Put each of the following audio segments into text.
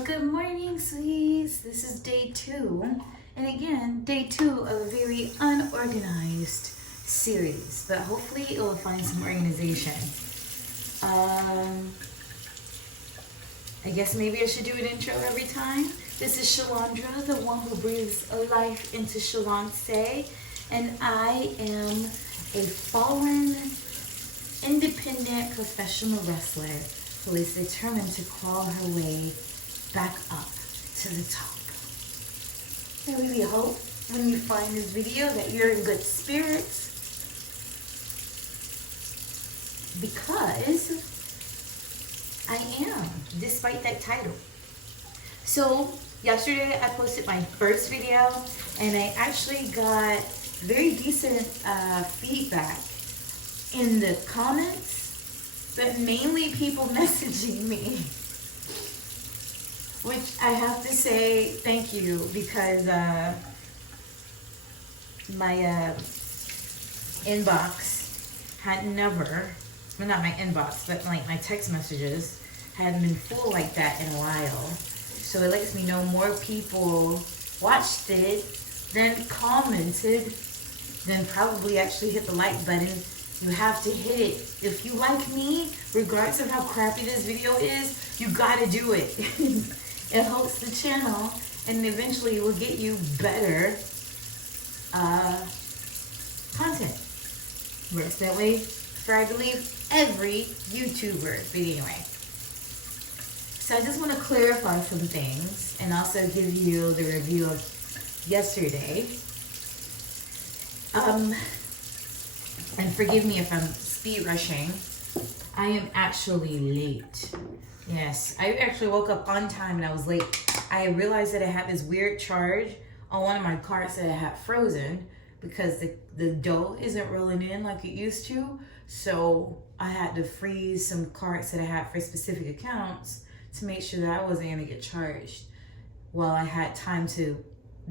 Well, good morning, sweets. This is day 2. And again, day 2 of a very unorganized series. But hopefully it will find some organization. I guess maybe I should do an intro every time. This is Shalandra, the one who breathes life into Shaloncé. And I am a fallen, independent professional wrestler who is determined to claw her way back up to the top. I really hope when you find this video that you're in good spirits, because I am, despite that title. So yesterday I posted my first video and I actually got very decent feedback in the comments, but mainly people messaging me, which I have to say thank you, because my inbox had never, well, not my inbox, but like my text messages hadn't been full like that in a while. So it lets me know more people watched it, then commented, then probably actually hit the like button. You have to hit it. If you like me, regardless of how crappy this video is, you gotta do it. It helps the channel and eventually it will get you better content. Works that way for, I believe, every YouTuber. But anyway, so I just want to clarify some things and also give you the review of yesterday. And forgive me if I'm speed rushing. I am actually late. Yes, I actually woke up on time and I was late. I realized that I had this weird charge on one of my carts that I had frozen because the dough isn't rolling in like it used to. So I had to freeze some carts that I had for specific accounts to make sure that I wasn't gonna get charged while I had time to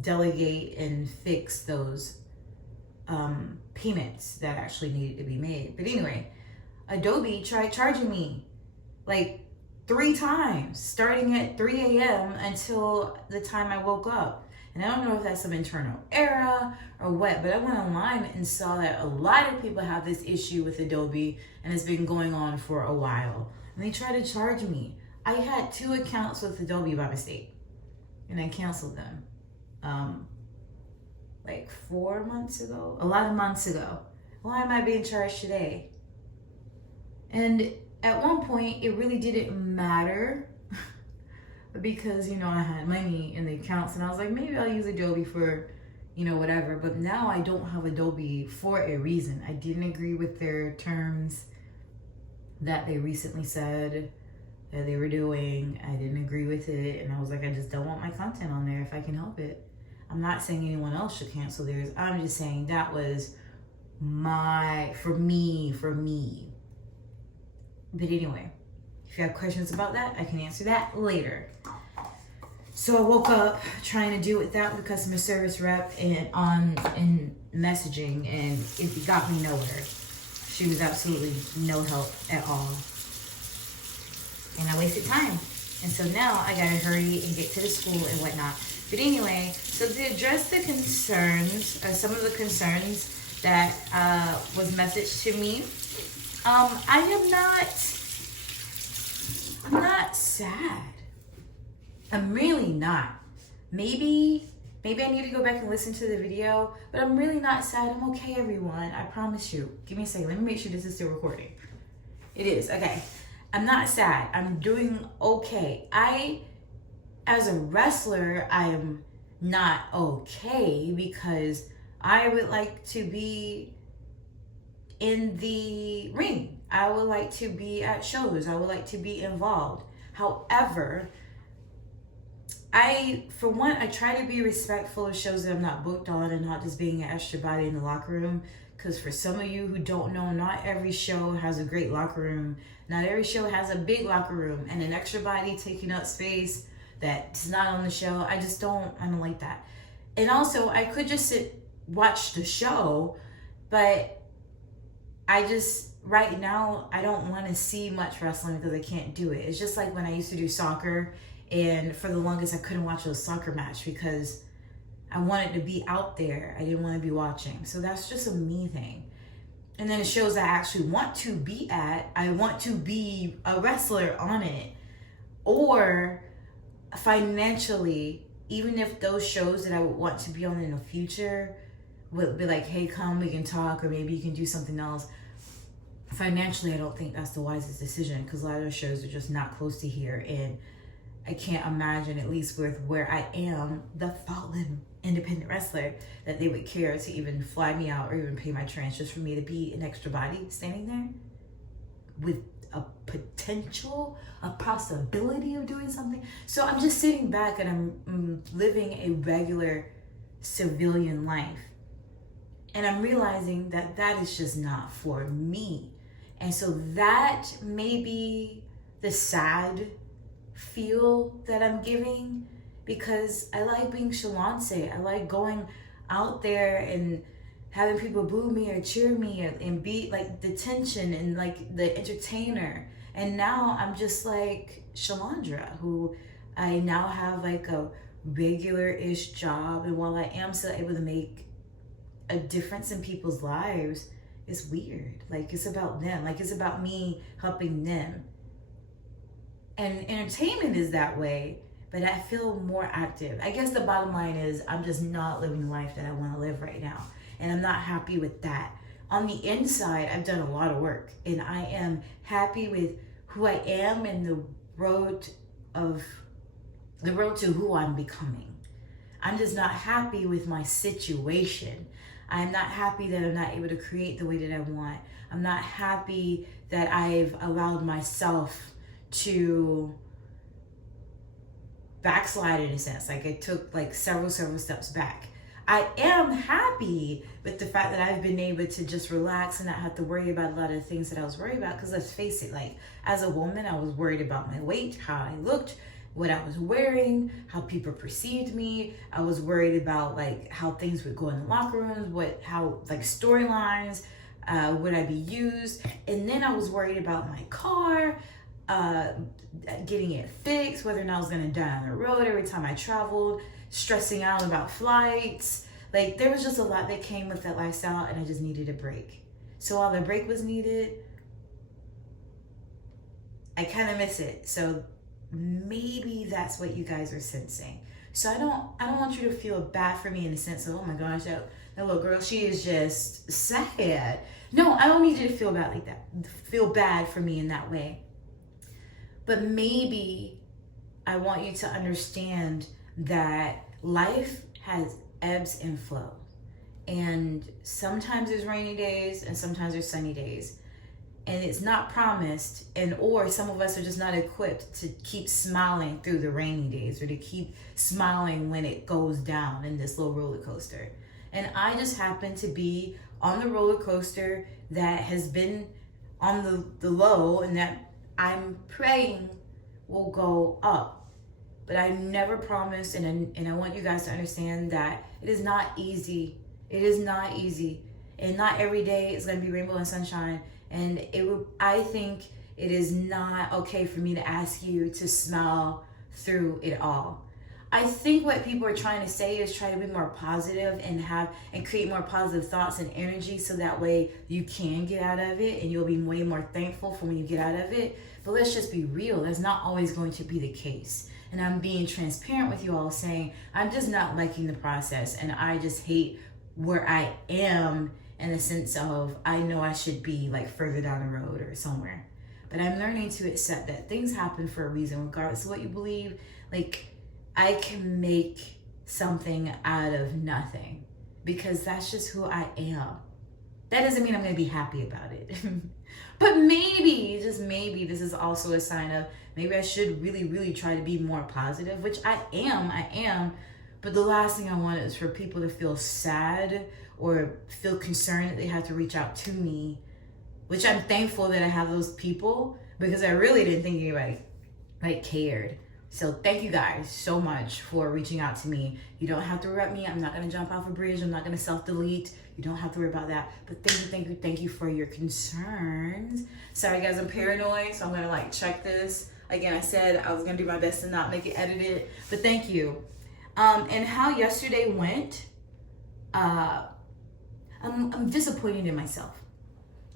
delegate and fix those payments that actually needed to be made. But anyway, Adobe tried charging me like 3 times, starting at 3 a.m. until the time I woke up. And I don't know if that's some internal error or what, but I went online and saw that a lot of people have this issue with Adobe and it's been going on for a while. And they tried to charge me. I had 2 accounts with Adobe by mistake and I canceled them. Like 4 months ago, a lot of months ago. Why am I being charged today? And at one point, it really didn't matter because, you know, I had money in the accounts and I was like, maybe I'll use Adobe for, you know, whatever. But now I don't have Adobe for a reason. I didn't agree with their terms that they recently said that they were doing. I didn't agree with it. And I was like, I just don't want my content on there if I can help it. I'm not saying anyone else should cancel theirs. I'm just saying that was for me. But anyway, if you have questions about that, I can answer that later. So I woke up trying to deal with that with the customer service rep and in messaging, and it got me nowhere. She was absolutely no help at all. And I wasted time. And so now I gotta hurry and get to the school and whatnot. But anyway, so to address the concerns, or some of the concerns that was messaged to me, I'm not sad. I'm really not. Maybe I need to go back and listen to the video, but I'm really not sad. I'm okay, everyone. I promise you. Give me a second. Let me make sure this is still recording. It is. Okay. I'm not sad. I'm doing okay. As a wrestler, I am not okay because I would like to be in the ring. I would like to be at shows. I would like to be involved. However, for one, I try to be respectful of shows that I'm not booked on and not just being an extra body in the locker room. Because for some of you who don't know, not every show has a great locker room. Not every show has a big locker room and an extra body taking up space that's not on the show. I don't like that. And also, I could just watch the show, but right now, I don't want to see much wrestling because I can't do it. It's just like when I used to do soccer And for the longest, I couldn't watch a soccer match because I wanted to be out there. I didn't want to be watching. So that's just a me thing. And then it shows I actually want to be at, I want to be a wrestler on it. Or financially, even if those shows that I would want to be on in the future would be like, hey, come, we can talk, or maybe you can do something else. Financially, I don't think that's the wisest decision because a lot of those shows are just not close to here. And I can't imagine, at least with where I am, the fallen independent wrestler, that they would care to even fly me out or even pay my trans just for me to be an extra body standing there with a potential, a possibility of doing something. So I'm just sitting back and I'm living a regular civilian life. And I'm realizing that that is just not for me. And so that may be the sad feel that I'm giving, because I like being Shaloncé. I like going out there and having people boo me or cheer me and be like the tension and like the entertainer. And now I'm just like Shalandra, who I now have like a regular-ish job. And while I am still able to make a difference in people's lives, it's weird. Like it's about them. Like it's about me helping them. And entertainment is that way, but I feel more active. I guess the bottom line is I'm just not living the life that I want to live right now. And I'm not happy with that. On the inside, I've done a lot of work and I am happy with who I am and the road to who I'm becoming. I'm just not happy with my situation. I'm not happy that I'm not able to create the way that I want. I'm not happy that I've allowed myself to backslide in a sense. Like I took like several steps back. I am happy with the fact that I've been able to just relax and not have to worry about a lot of the things that I was worried about. Because let's face it, like as a woman, I was worried about my weight, how I looked, what I was wearing, how people perceived me. I was worried about like how things would go in the locker rooms, how like storylines, would I be used? And then I was worried about my car, getting it fixed, whether or not I was gonna die on the road every time I traveled, stressing out about flights. Like there was just a lot that came with that lifestyle and I just needed a break. So while the break was needed, I kind of miss it. So maybe that's what you guys are sensing. So I don't want you to feel bad for me in the sense of, oh my gosh, that little girl, she is just sad. No, I don't need you to feel bad like that. Feel bad for me in that way. But maybe I want you to understand that life has ebbs and flow. And sometimes there's rainy days and sometimes there's sunny days. And it's not promised, or some of us are just not equipped to keep smiling through the rainy days or to keep smiling when it goes down in this little roller coaster. And I just happen to be on the roller coaster that has been on the low and that I'm praying will go up. But I never promised, and I want you guys to understand that it is not easy. It is not easy. And not every day is going to be rainbow and sunshine. And I think it is not okay for me to ask you to smile through it all. I think what people are trying to say is try to be more positive and create more positive thoughts and energy so that way you can get out of it and you'll be way more thankful for when you get out of it. But let's just be real. That's not always going to be the case. And I'm being transparent with you all, saying I'm just not liking the process and I just hate where I am, in the sense of I know I should be like further down the road or somewhere. But I'm learning to accept that things happen for a reason, regardless of what you believe. Like I can make something out of nothing because that's just who I am. That doesn't mean I'm going to be happy about it. But maybe, just maybe, this is also a sign of maybe I should really, really try to be more positive, which I am. But the last thing I want is for people to feel sad or feel concerned that they have to reach out to me, which I'm thankful that I have those people because I really didn't think anybody cared. So thank you guys so much for reaching out to me. You don't have to worry about me. I'm not going to jump off a bridge. I'm not going to self-delete. You don't have to worry about that. But thank you for your concerns. Sorry guys, I'm paranoid, so I'm going to check this. Again, I said I was gonna do my best to not make it edited, but thank you. And how yesterday went, I'm disappointed in myself.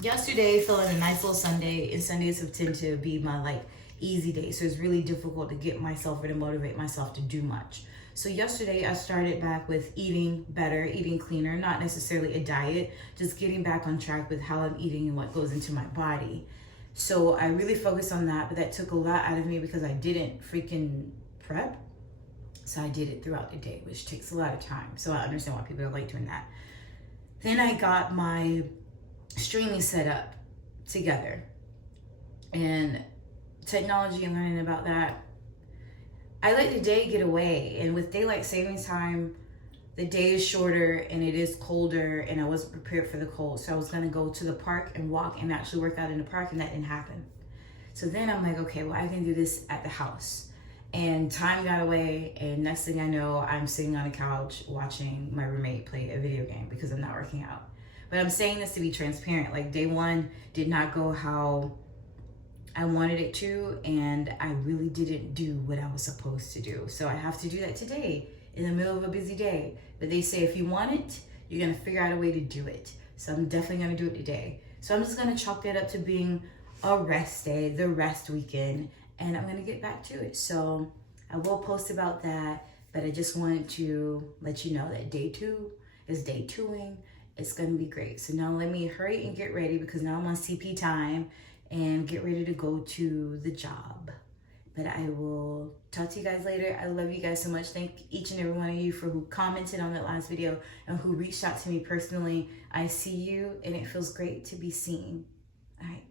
Yesterday felt like a nice little Sunday, and Sundays have tend to be my like easy day, so it's really difficult to get myself or to motivate myself to do much. So yesterday I started back with eating better, eating cleaner, not necessarily a diet, just getting back on track with how I'm eating and what goes into my body. So I really focused on that, but that took a lot out of me because I didn't freaking prep. So I did it throughout the day, which takes a lot of time. So I understand why people don't like doing that. Then I got my streaming set up together, and technology and learning about that. I let the day get away, and with daylight savings time, the day is shorter and it is colder, and I wasn't prepared for the cold. So I was gonna go to the park and walk and actually work out in the park, and that didn't happen. So then I'm like, okay, well, I can do this at the house. And time got away, and next thing I know, I'm sitting on a couch watching my roommate play a video game because I'm not working out. But I'm saying this to be transparent. Like, day one did not go how I wanted it to, and I really didn't do what I was supposed to do. So I have to do that today in the middle of a busy day. But they say if you want it, you're gonna figure out a way to do it. So I'm definitely gonna do it today. So I'm just gonna chalk that up to being a rest day, the rest weekend, and I'm gonna get back to it. So I will post about that, but I just wanted to let you know that day two is day twoing. It's gonna be great. So now let me hurry and get ready because now I'm on CP time and get ready to go to the job. But I will talk to you guys later. I love you guys so much. Thank each and every one of you for who commented on that last video and who reached out to me personally. I see you, and it feels great to be seen. All right.